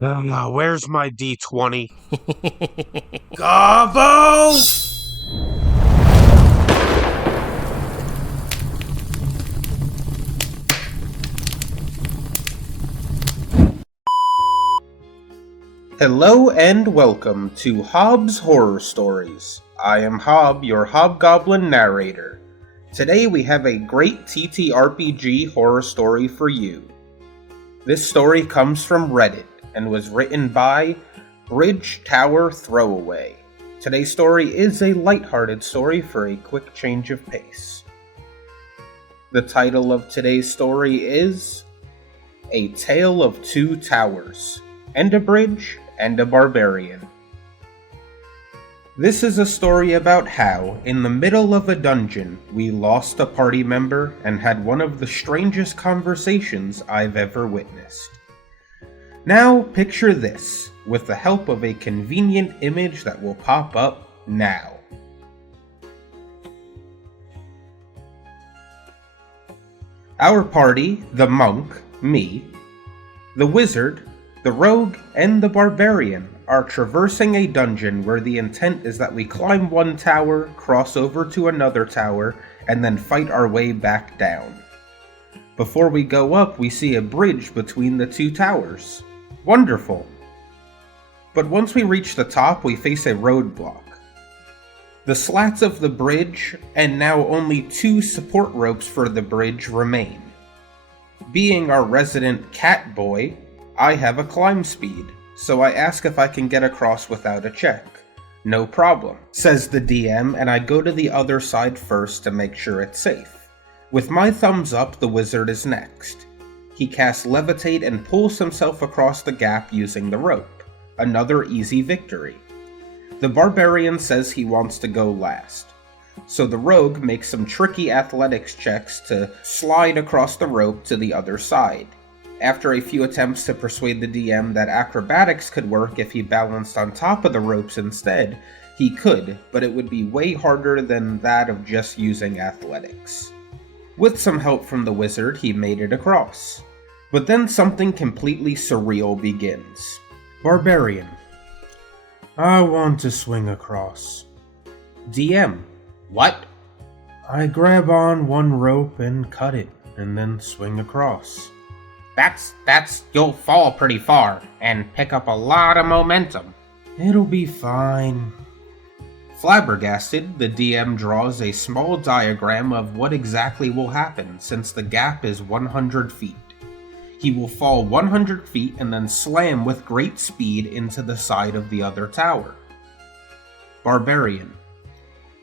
Where's my D20? Gobbo! Hello and welcome to Hobb's Horror Stories. I am Hobb, your hobgoblin narrator. Today we have a great TTRPG horror story for you. This story comes from Reddit and was written by Bridge Tower Throwaway. Today's story is a lighthearted story for a quick change of pace. The title of today's story is A Tale of Two Towers, and a Bridge and a Barbarian. This is a story about how, in the middle of a dungeon, we lost a party member and had one of the strangest conversations I've ever witnessed. Now, picture this, with the help of a convenient image that will pop up now. Our party, the monk, me, the wizard, the rogue, and the barbarian are traversing a dungeon where the intent is that we climb one tower, cross over to another tower, and then fight our way back down. Before we go up, we see a bridge between the two towers. Wonderful! But once we reach the top, we face a roadblock. The slats of the bridge, and now only two support ropes for the bridge, remain. Being our resident cat boy, I have a climb speed, so I ask if I can get across without a check. No problem, says the DM, and I go to the other side first to make sure it's safe. With my thumbs up, the wizard is next. He casts Levitate and pulls himself across the gap using the rope. Another easy victory. The barbarian says he wants to go last, so the rogue makes some tricky athletics checks to slide across the rope to the other side. After a few attempts to persuade the DM that acrobatics could work if he balanced on top of the ropes instead, he could, but it would be way harder than that of just using athletics. With some help from the wizard, he made it across. But then something completely surreal begins. Barbarian: I want to swing across. DM: What? I grab on one rope and cut it, and then swing across. You'll fall pretty far, and pick up a lot of momentum. It'll be fine. Flabbergasted, the DM draws a small diagram of what exactly will happen since the gap is 100 feet. He will fall 100 feet and then slam with great speed into the side of the other tower. Barbarian: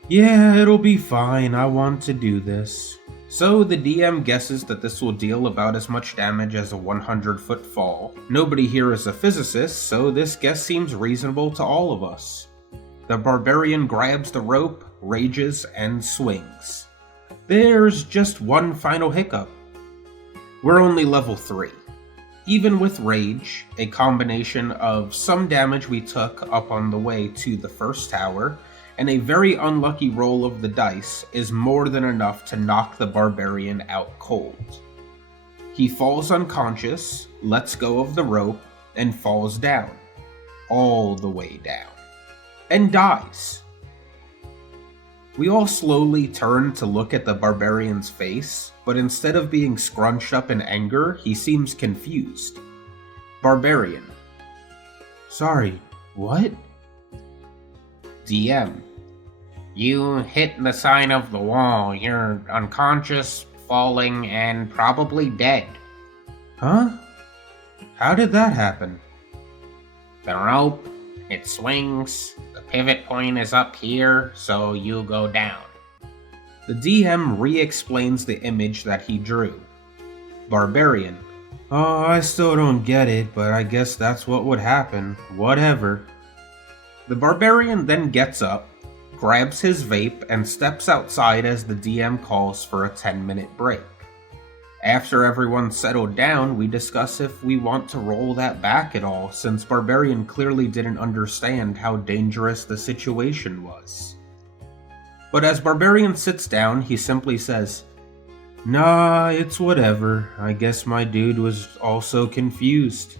Yeah, it'll be fine, I want to do this. So the DM guesses that this will deal about as much damage as a 100-foot fall. Nobody here is a physicist, so this guess seems reasonable to all of us. The barbarian grabs the rope, rages, and swings. There's just one final hiccup. We're only level 3. Even with rage, a combination of some damage we took up on the way to the first tower, and a very unlucky roll of the dice is more than enough to knock the barbarian out cold. He falls unconscious, lets go of the rope, and falls down. All the way down. And dies. We all slowly turn to look at the barbarian's face, but instead of being scrunched up in anger, he seems confused. Barbarian: Sorry, what? DM: You hit the side of the wall. You're unconscious, falling, and probably dead. Huh? How did that happen? The rope, it swings. The pivot point is up here, so you go down. The DM re-explains the image that he drew. Barbarian: Oh, I still don't get it, but I guess that's what would happen. Whatever. The barbarian then gets up, grabs his vape, and steps outside as the DM calls for a 10-minute break. After everyone's settled down, we discuss if we want to roll that back at all, since Barbarian clearly didn't understand how dangerous the situation was. But as Barbarian sits down, he simply says, Nah, it's whatever. I guess my dude was also confused.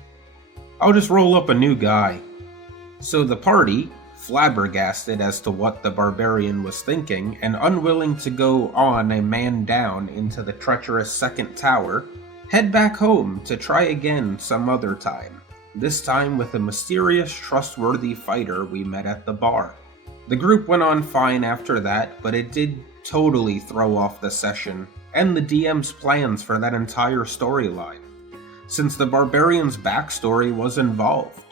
I'll just roll up a new guy. So the party, flabbergasted as to what the barbarian was thinking and unwilling to go on a man down into the treacherous second tower, head back home to try again some other time, this time with a mysterious, trustworthy fighter we met at the bar. The group went on fine after that, but it did totally throw off the session and the DM's plans for that entire storyline, since the barbarian's backstory was involved.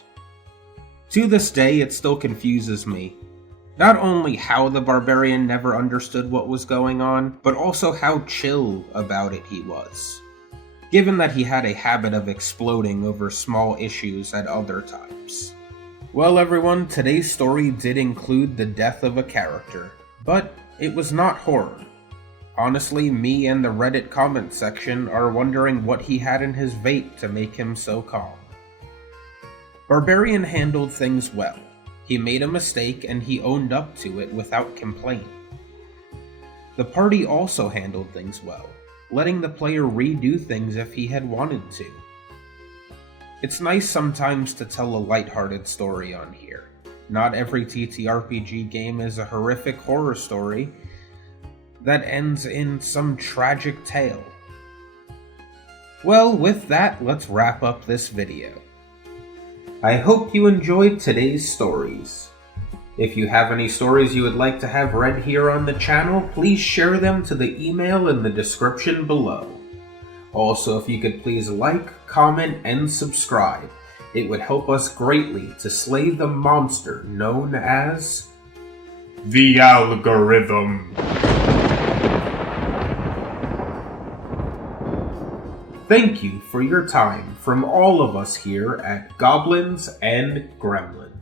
To this day, it still confuses me, not only how the barbarian never understood what was going on, but also how chill about it he was, given that he had a habit of exploding over small issues at other times. Well everyone, today's story did include the death of a character, but it was not horror. Honestly, me and the Reddit comment section are wondering what he had in his vape to make him so calm. Barbarian handled things well. He made a mistake and he owned up to it without complaint. The party also handled things well, letting the player redo things if he had wanted to. It's nice sometimes to tell a lighthearted story on here. Not every TTRPG game is a horrific horror story that ends in some tragic tale. Well, with that, let's wrap up this video. I hope you enjoyed today's stories. If you have any stories you would like to have read here on the channel, please share them to the email in the description below. Also, if you could please like, comment, and subscribe, it would help us greatly to slay the monster known as the algorithm. Thank you for your time from all of us here at Goblins and Gremlins.